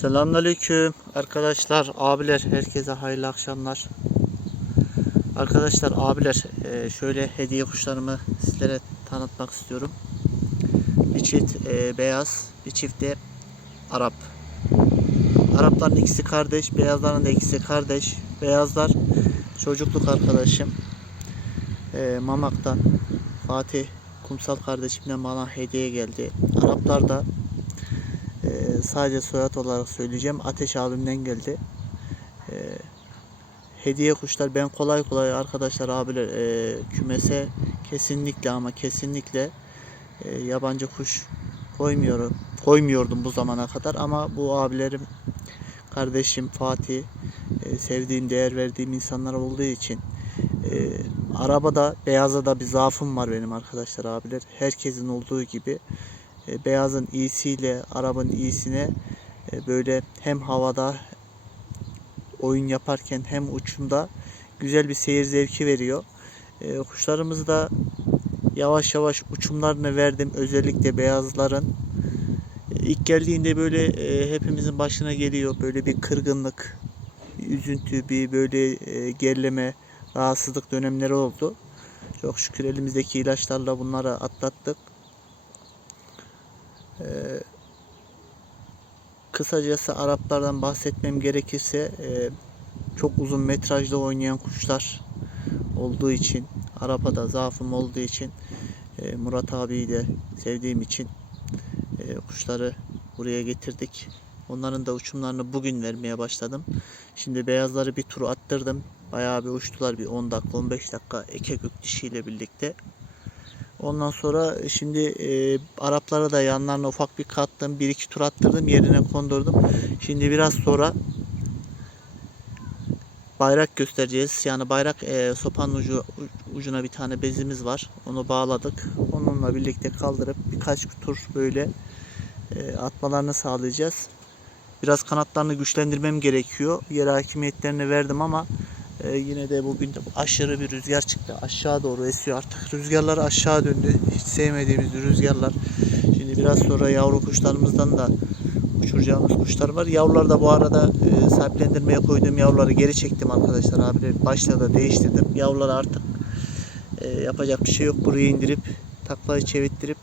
Selamünaleyküm arkadaşlar, abiler, herkese hayırlı akşamlar. Arkadaşlar, abiler, e, şöyle hediye kuşlarımı sizlere tanıtmak istiyorum. Bir çift e, beyaz, bir çift de Arap. Arapların ikisi kardeş, beyazların da ikisi kardeş. Beyazlar çocukluk arkadaşım. E, Mamak'tan Fatih Kumsal kardeşimden bana hediye geldi. Araplar da ee, sadece soyad olarak söyleyeceğim. Ateş abimden geldi. Ee, hediye kuşlar ben kolay kolay arkadaşlar abiler e, kümese kesinlikle ama kesinlikle e, yabancı kuş koymuyorum. Koymuyordum bu zamana kadar ama bu abilerim kardeşim Fatih e, sevdiğim değer verdiğim insanlar olduğu için e, arabada beyaza da bir zaafım var benim arkadaşlar abiler. Herkesin olduğu gibi e, beyazın iyisiyle arabanın iyisine e, böyle hem havada oyun yaparken hem uçumda güzel bir seyir zevki veriyor. E, kuşlarımızı da yavaş yavaş uçumlarını verdim. Özellikle beyazların. E, ilk geldiğinde böyle hepimizin başına geliyor. Böyle bir kırgınlık, üzüntü, bir böyle e, gerileme, rahatsızlık dönemleri oldu. Çok şükür elimizdeki ilaçlarla bunları atlattık. Ee, kısacası Araplardan bahsetmem gerekirse e, çok uzun metrajda oynayan kuşlar olduğu için Arap'a zaafım olduğu için e, Murat abiyi de sevdiğim için e, kuşları buraya getirdik. Onların da uçumlarını bugün vermeye başladım. Şimdi beyazları bir tur attırdım. Bayağı bir uçtular bir 10 dakika 15 dakika eke gök dişiyle birlikte. Ondan sonra şimdi e, Araplara da yanlarına ufak bir kattım. Bir iki tur attırdım. Yerine kondurdum. Şimdi biraz sonra bayrak göstereceğiz. Yani bayrak e, sopanın ucu, ucuna bir tane bezimiz var. Onu bağladık. Onunla birlikte kaldırıp birkaç tur böyle e, atmalarını sağlayacağız. Biraz kanatlarını güçlendirmem gerekiyor. Yer hakimiyetlerini verdim ama ee, yine de bugün de aşırı bir rüzgar çıktı. Aşağı doğru esiyor artık. Rüzgarlar aşağı döndü. Hiç sevmediğimiz rüzgarlar. Şimdi biraz sonra yavru kuşlarımızdan da uçuracağımız kuşlar var. Yavrular da bu arada e, sahiplendirmeye koyduğum yavruları geri çektim arkadaşlar. Abi başta da değiştirdim. Yavruları artık e, yapacak bir şey yok. Buraya indirip taklayı çevirttirip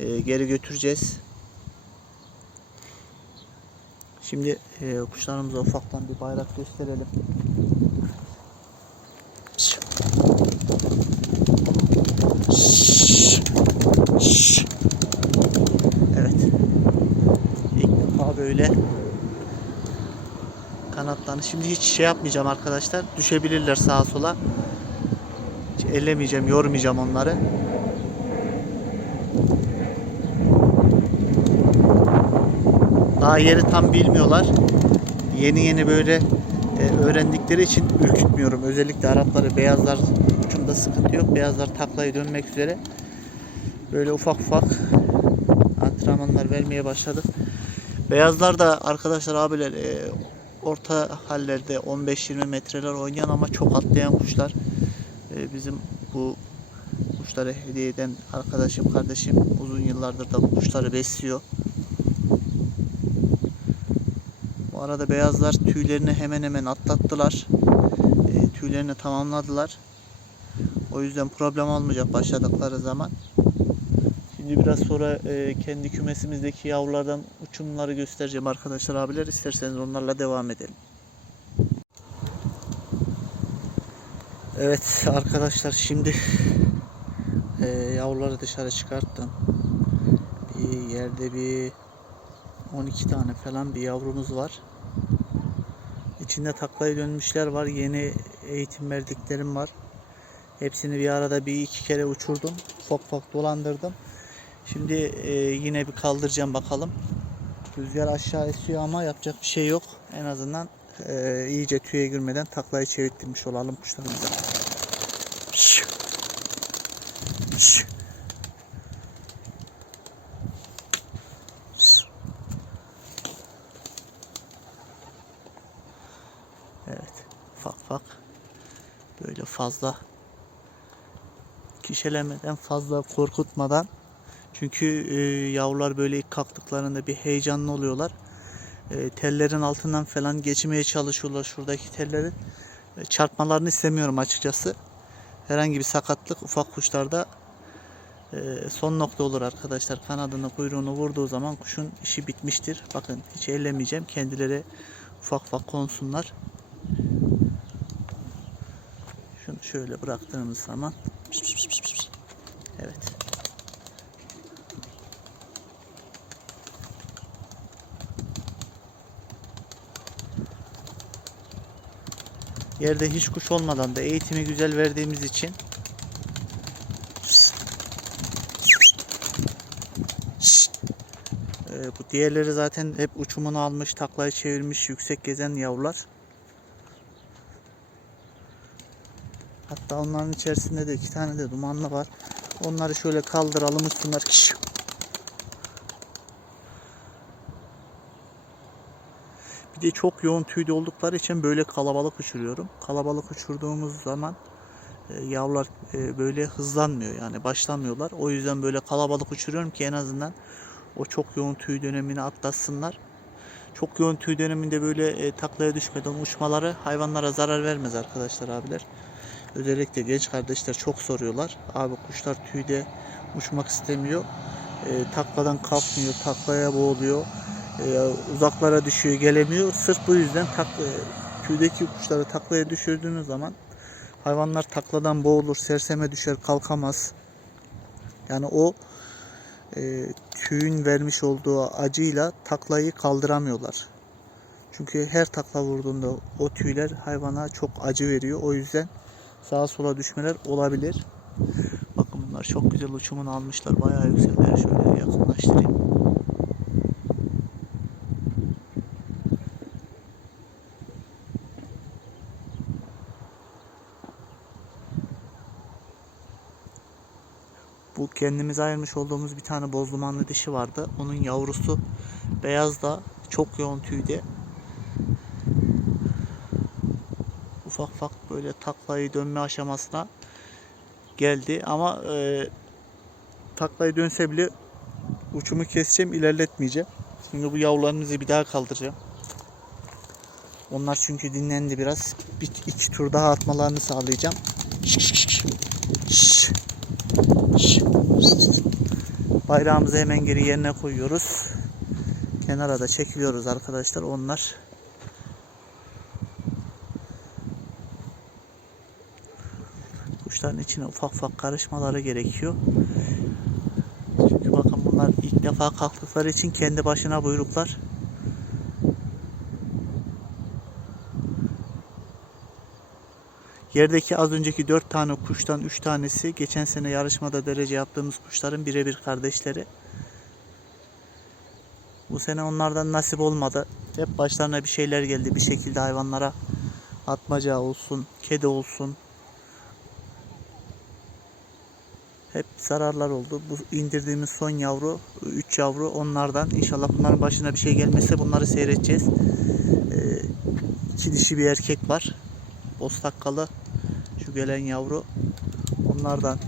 e, geri götüreceğiz. Şimdi e, kuşlarımıza ufaktan bir bayrak gösterelim. Evet. İlk defa böyle kanatlarını. Şimdi hiç şey yapmayacağım arkadaşlar. Düşebilirler sağa sola. Hiç ellemeyeceğim, yormayacağım onları. Daha yeri tam bilmiyorlar. Yeni yeni böyle e, öğrendikleri için ürkütmüyorum. Özellikle Arapları beyazlar ucunda sıkıntı yok. Beyazlar taklayı dönmek üzere. Böyle ufak ufak antrenmanlar vermeye başladık. Beyazlar da arkadaşlar abiler e, orta hallerde 15-20 metreler oynayan ama çok atlayan kuşlar. E, bizim bu kuşları hediye eden arkadaşım, kardeşim uzun yıllardır da bu kuşları besliyor. Arada beyazlar tüylerini hemen hemen atlattılar. E, tüylerini tamamladılar. O yüzden problem olmayacak başladıkları zaman. Şimdi biraz sonra e, kendi kümesimizdeki yavrulardan uçumları göstereceğim arkadaşlar abiler. İsterseniz onlarla devam edelim. Evet arkadaşlar şimdi e, yavruları dışarı çıkarttım. Bir yerde bir 12 tane falan bir yavrumuz var. İçinde taklayı dönmüşler var. Yeni eğitim verdiklerim var. Hepsini bir arada bir iki kere uçurdum. Ufak ufak dolandırdım. Şimdi e, yine bir kaldıracağım bakalım. Rüzgar aşağı esiyor ama yapacak bir şey yok. En azından e, iyice tüye girmeden taklayı çevirttirmiş olalım kuşlarımıza. Şş. Şş. Şş. Evet. Ufak ufak. Böyle fazla kişilemeden fazla korkutmadan çünkü e, yavrular böyle ilk kalktıklarında bir heyecanlı oluyorlar. e, tellerin altından falan geçmeye çalışıyorlar şuradaki tellerin. E, çarpmalarını istemiyorum açıkçası. Herhangi bir sakatlık ufak kuşlarda e, son nokta olur arkadaşlar. Kanadını kuyruğunu vurduğu zaman kuşun işi bitmiştir. Bakın hiç ellemeyeceğim. Kendileri ufak ufak konsunlar. Şöyle bıraktığımız zaman evet. Yerde hiç kuş olmadan da eğitimi güzel verdiğimiz için Ee, bu diğerleri zaten hep uçumunu almış, taklayı çevirmiş, yüksek gezen yavrular. Hatta onların içerisinde de iki tane de dumanlı var. Onları şöyle kaldıralım üstünler. Kış. Bir de çok yoğun tüylü oldukları için böyle kalabalık uçuruyorum. Kalabalık uçurduğumuz zaman e, yavrular e, böyle hızlanmıyor yani başlamıyorlar. O yüzden böyle kalabalık uçuruyorum ki en azından o çok yoğun tüy dönemini atlatsınlar. Çok yoğun tüy döneminde böyle e, taklaya düşmeden uçmaları hayvanlara zarar vermez arkadaşlar abiler. Özellikle genç kardeşler çok soruyorlar. Abi kuşlar tüyde uçmak istemiyor. E, takladan kalkmıyor, taklaya boğuluyor. E, uzaklara düşüyor, gelemiyor. Sırf bu yüzden tak, e, tüydeki kuşları taklaya düşürdüğünüz zaman hayvanlar takladan boğulur, serseme düşer, kalkamaz. Yani o e, tüyün vermiş olduğu acıyla taklayı kaldıramıyorlar. Çünkü her takla vurduğunda o tüyler hayvana çok acı veriyor. O yüzden sağa sola düşmeler olabilir. Bakın bunlar çok güzel uçumunu almışlar. Bayağı yükseldiler. Şöyle yakınlaştırayım. Bu kendimiz ayırmış olduğumuz bir tane boz dumanlı dişi vardı. Onun yavrusu beyaz da çok yoğun tüyde. Ufak ufak böyle taklayı dönme aşamasına geldi ama e, taklayı dönse bile uçumu keseceğim ilerletmeyeceğim. Şimdi bu yavrularımızı bir daha kaldıracağım. Onlar çünkü dinlendi biraz. Bir iki tur daha atmalarını sağlayacağım. Bayrağımızı hemen geri yerine koyuyoruz. Kenara da çekiliyoruz arkadaşlar. Onlar kuşların içine ufak ufak karışmaları gerekiyor. Çünkü bakın bunlar ilk defa kalktıkları için kendi başına buyruklar. Yerdeki az önceki 4 tane kuştan 3 tanesi geçen sene yarışmada derece yaptığımız kuşların birebir kardeşleri. Bu sene onlardan nasip olmadı. Hep başlarına bir şeyler geldi. Bir şekilde hayvanlara atmaca olsun, kedi olsun. Hep zararlar oldu. Bu indirdiğimiz son yavru, 3 yavru onlardan. İnşallah bunların başına bir şey gelmezse bunları seyredeceğiz. Ee, iki dişi bir erkek var. Ostakkalı şu gelen yavru onlardan.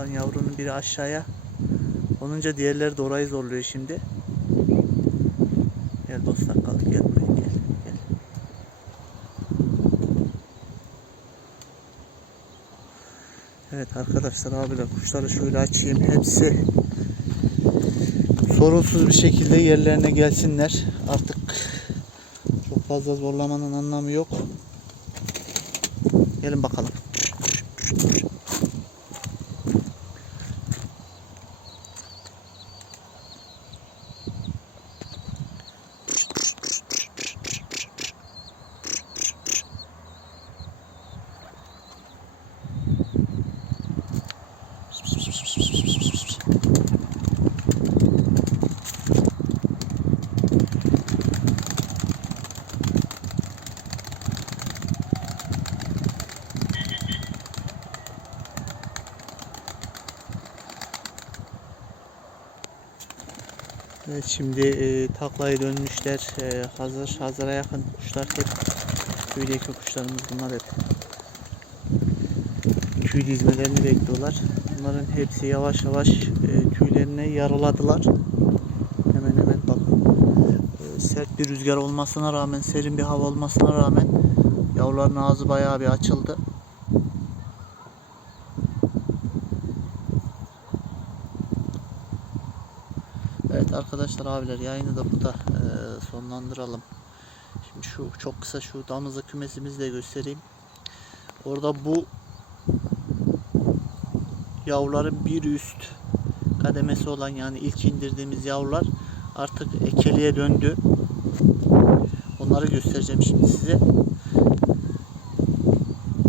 Olan yavrunun biri aşağıya. Onunca diğerleri de orayı zorluyor şimdi. Gel dostlar kalk gel buraya gel. gel. Evet arkadaşlar abiler kuşları şöyle açayım. Hepsi sorunsuz bir şekilde yerlerine gelsinler. Artık çok fazla zorlamanın anlamı yok. Gelin bakalım. Evet şimdi e, taklaya dönmüşler. E, hazır hazıra yakın kuşlar hep köydeki kuşlarımız bunlar hep. Tüy dizmelerini bekliyorlar. Bunların hepsi yavaş yavaş e, tüylerini yaraladılar. Hemen hemen bakın. E, sert bir rüzgar olmasına rağmen, serin bir hava olmasına rağmen yavruların ağzı bayağı bir açıldı. Evet arkadaşlar abiler yayını da burada e, sonlandıralım. Şimdi şu çok kısa şu damızlık kümesimizi de göstereyim. Orada bu yavruların bir üst kademesi olan yani ilk indirdiğimiz yavrular artık ekeliğe döndü. Onları göstereceğim şimdi size.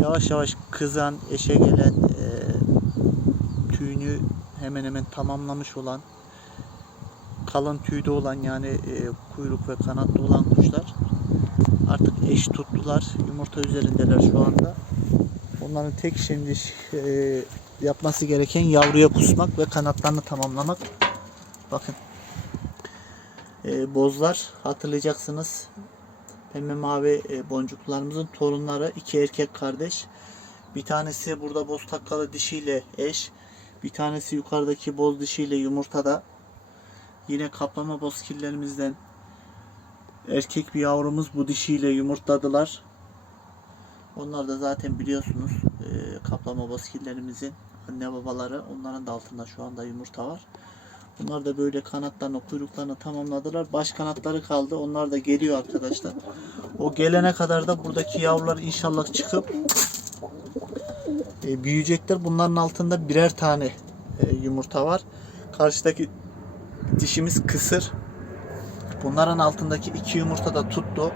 Yavaş yavaş kızan, eşe gelen, e, tüyünü hemen hemen tamamlamış olan kalın tüyde olan yani e, kuyruk ve kanatlı olan kuşlar artık eş tuttular. Yumurta üzerindeler şu anda. Onların tek şimdi e, yapması gereken yavruya kusmak ve kanatlarını tamamlamak. Bakın. E, bozlar hatırlayacaksınız. Pembe mavi e, boncuklarımızın torunları iki erkek kardeş. Bir tanesi burada boz takkalı dişiyle eş. Bir tanesi yukarıdaki boz dişiyle yumurtada. Yine kaplama bozkirlerimizden erkek bir yavrumuz bu dişiyle yumurtladılar. Onlar da zaten biliyorsunuz e, kaplama bozkirlerimizin anne babaları. Onların da altında şu anda yumurta var. Bunlar da böyle kanatlarını, kuyruklarını tamamladılar. Baş kanatları kaldı. Onlar da geliyor arkadaşlar. O gelene kadar da buradaki yavrular inşallah çıkıp e, büyüyecekler. Bunların altında birer tane e, yumurta var. Karşıdaki dişimiz kısır. Bunların altındaki iki yumurta da tuttu.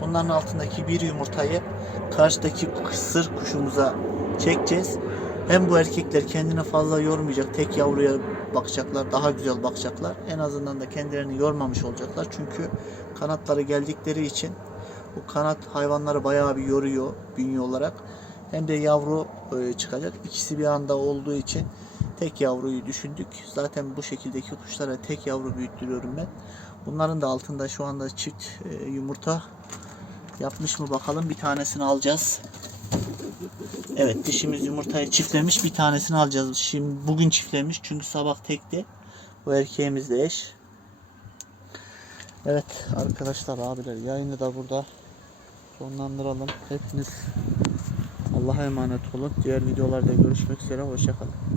Bunların altındaki bir yumurtayı karşıdaki kısır kuşumuza çekeceğiz. Hem bu erkekler kendini fazla yormayacak. Tek yavruya bakacaklar. Daha güzel bakacaklar. En azından da kendilerini yormamış olacaklar. Çünkü kanatları geldikleri için bu kanat hayvanları bayağı bir yoruyor bünye olarak. Hem de yavru e, çıkacak. İkisi bir anda olduğu için tek yavruyu düşündük. Zaten bu şekildeki kuşlara tek yavru büyüttürüyorum ben. Bunların da altında şu anda çift e, yumurta yapmış mı bakalım. Bir tanesini alacağız. Evet dişimiz yumurtayı çiftlemiş. Bir tanesini alacağız. Şimdi bugün çiftlemiş çünkü sabah tekti. Bu erkeğimiz de eş. Evet arkadaşlar abiler yayını da burada sonlandıralım. Hepiniz Allah'a emanet olun. Diğer videolarda görüşmek üzere. Hoşçakalın.